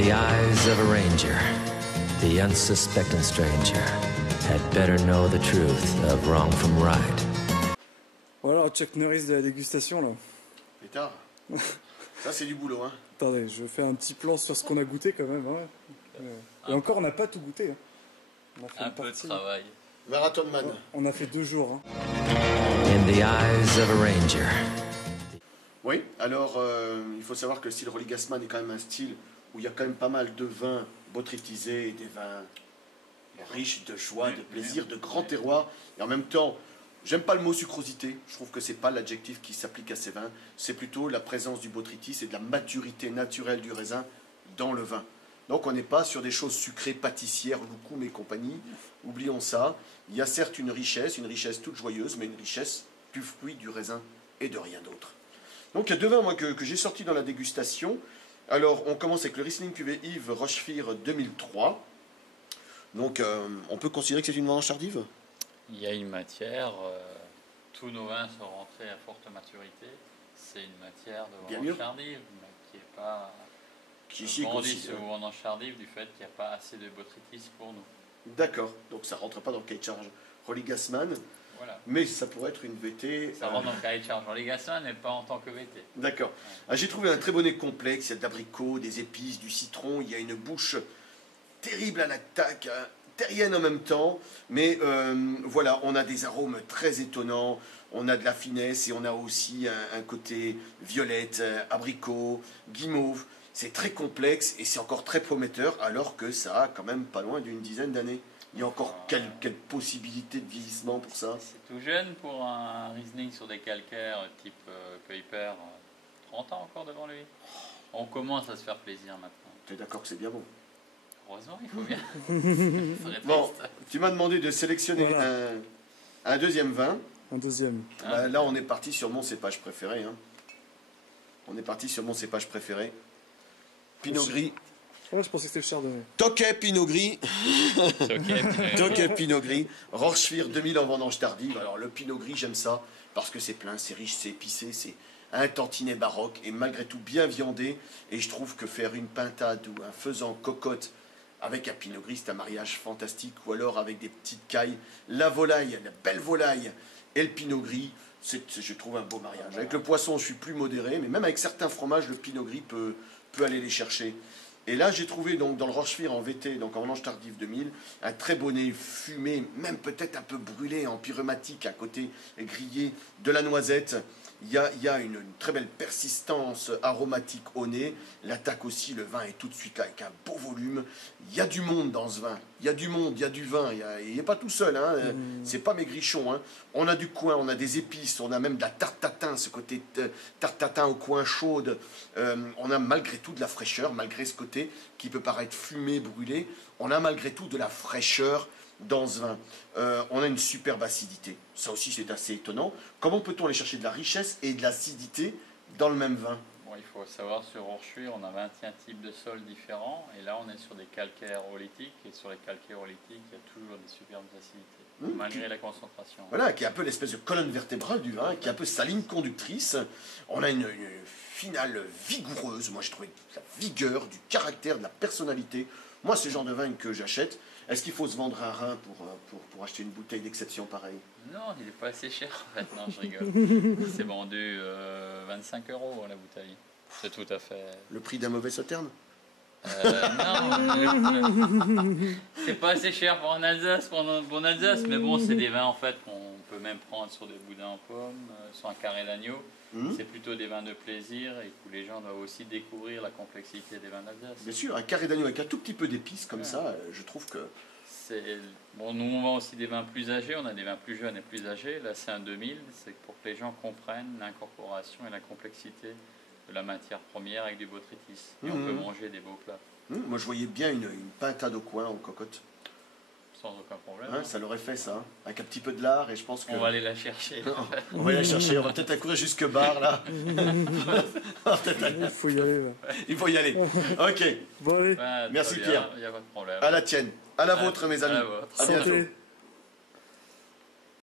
the eyes of a ranger, the unsuspecting stranger had better know the truth of wrong from right. Voilà, Chuck Norris de la dégustation là. Pétard. Ça c'est du boulot hein. Attendez, je fais un petit plan sur ce qu'on a goûté quand même. Hein. Et encore, on n'a pas tout goûté. Hein. On a fait un peu de travail. Marathon Man. On a fait 2 jours. Hein. In the eyes of a ranger. Oui, alors il faut savoir que le style Rolly Gassman est quand même un style où il y a quand même pas mal de vins botrytisés et des vins riches de joie, de plaisir, de grand terroir. Et en même temps, j'aime pas le mot sucrosité, je trouve que c'est pas l'adjectif qui s'applique à ces vins, c'est plutôt la présence du botrytis et de la maturité naturelle du raisin dans le vin. Donc on n'est pas sur des choses sucrées, pâtissières, loukoum et compagnie, oublions ça. Il y a certes une richesse toute joyeuse, mais une richesse du fruit, du raisin et de rien d'autre. Donc il y a 2 vins moi, que j'ai sortis dans la dégustation. Alors on commence avec le Riesling cuvée Yves Rochefire 2003. Donc on peut considérer que c'est une vendange tardive? Il y a une matière, tous nos vins sont rentrés à forte maturité. C'est une matière de vendange tardive, mais qui n'est pas vendue sur vendange tardive du fait qu'il n'y a pas assez de botrytis pour nous. D'accord, donc ça ne rentre pas dans le cahier de charge Rolly Gassman, voilà. Mais ça pourrait être une VT... Ça rentre dans le cahier de charge Rolly Gassman, mais pas en tant que VT. D'accord. Ouais. Ah, j'ai trouvé un très bonnet complexe, il y a de l'abricot, des épices, du citron, il y a une bouche terrible à l'attaque, terrienne en même temps, mais voilà, on a des arômes très étonnants, on a de la finesse et on a aussi un côté violette, abricot, guimauve. C'est très complexe et c'est encore très prometteur alors que ça a quand même pas loin d'une dizaine d'années. Il y a encore quelle possibilité de vieillissement pour ça? C'est tout jeune pour un Riesling sur des calcaires type Kuiper, 30 ans encore devant lui. On commence à se faire plaisir maintenant. Tu es d'accord que c'est bien bon? Heureusement, il faut bien. Bon, tu m'as demandé de sélectionner un deuxième vin. Un deuxième. Là, on est parti sur mon cépage préféré. Hein. On est parti sur mon cépage préféré. Pinot Gris. Ouais, je pensais que c'était le Chardonnay. Tokay Pinot Gris. Tokay Pinot Gris. Rochefire 2000 en vendange tardive. Alors, le Pinot Gris, j'aime ça parce que c'est plein, c'est riche, c'est épicé, c'est un tantinet baroque et malgré tout bien viandé. Et je trouve que faire une pintade ou un faisan cocotte avec un Pinot Gris, c'est un mariage fantastique. Ou alors avec des petites cailles, la volaille, la belle volaille et le Pinot Gris, je trouve un beau mariage. Avec le poisson, je suis plus modéré, mais même avec certains fromages, le Pinot Gris peut aller les chercher. Et là, j'ai trouvé donc dans le Rochefire en VT, donc en vendange tardive 2000, un très bon nez fumé, même peut-être un peu brûlé en pyrématique, à côté grillé de la noisette. Il y a une très belle persistance aromatique au nez. L'attaque aussi, le vin est tout de suite là avec un beau volume. Il y a du monde dans ce vin. Il y a du monde, il y a du vin. Il n'est pas tout seul. Hein. C'est pas maigrichon. Hein. On a du coin, on a des épices, on a même de la tarte tatin, ce côté tarte tatin au coin chaude. On a malgré tout de la fraîcheur, malgré ce côté qui peut paraître fumé, brûlé. On a malgré tout de la fraîcheur dans ce vin. On a une superbe acidité. Ça aussi, c'est assez étonnant. Comment peut-on aller chercher de la richesse et de l'acidité dans le même vin? Bon, il faut savoir, sur Rochefire, on a 21 types de sols différents. Et là, on est sur des calcaires oolitiques. Et sur les calcaires oolitiques, il y a toujours des superbes acidités, malgré la concentration. Voilà, qui est un peu l'espèce de colonne vertébrale du vin, qui est un peu sa ligne conductrice. On a une finale vigoureuse. Moi, je trouvais la vigueur, du caractère, de la personnalité. Moi, c'est le genre de vin que j'achète. Est-ce qu'il faut se vendre un rein pour acheter une bouteille d'exception pareille? Non, il n'est pas assez cher en fait. Non, je rigole. C'est vendu 25 € la bouteille. C'est tout à fait... Le prix d'un mauvais sauterne? Non, c'est pas assez cher pour en Alsace, mais bon, c'est des vins en fait qu'on peut même prendre sur des boudins en pommes, sur un carré d'agneau. C'est plutôt des vins de plaisir et où les gens doivent aussi découvrir la complexité des vins d'Alsace. Bien sûr, un carré d'agneau avec un tout petit peu d'épices comme ça, je trouve que... Bon, nous on vend aussi des vins plus âgés, on a des vins plus jeunes et plus âgés. Là c'est un 2000, c'est pour que les gens comprennent l'incorporation et la complexité de la matière première avec du botrytis. Et on peut manger des beaux plats. Moi je voyais bien une pintade au coin en cocotte. Sans aucun problème. Ça l'aurait fait ça, avec un petit peu de lard et je pense que... On va aller la chercher. On va aller la chercher, on va peut-être courir jusque bar là. Il faut y aller là. Il faut y aller. Ok. Bon allez. Merci Pierre. Il n'y a pas de problème. À la tienne. À la vôtre mes amis. À la vôtre. À bientôt.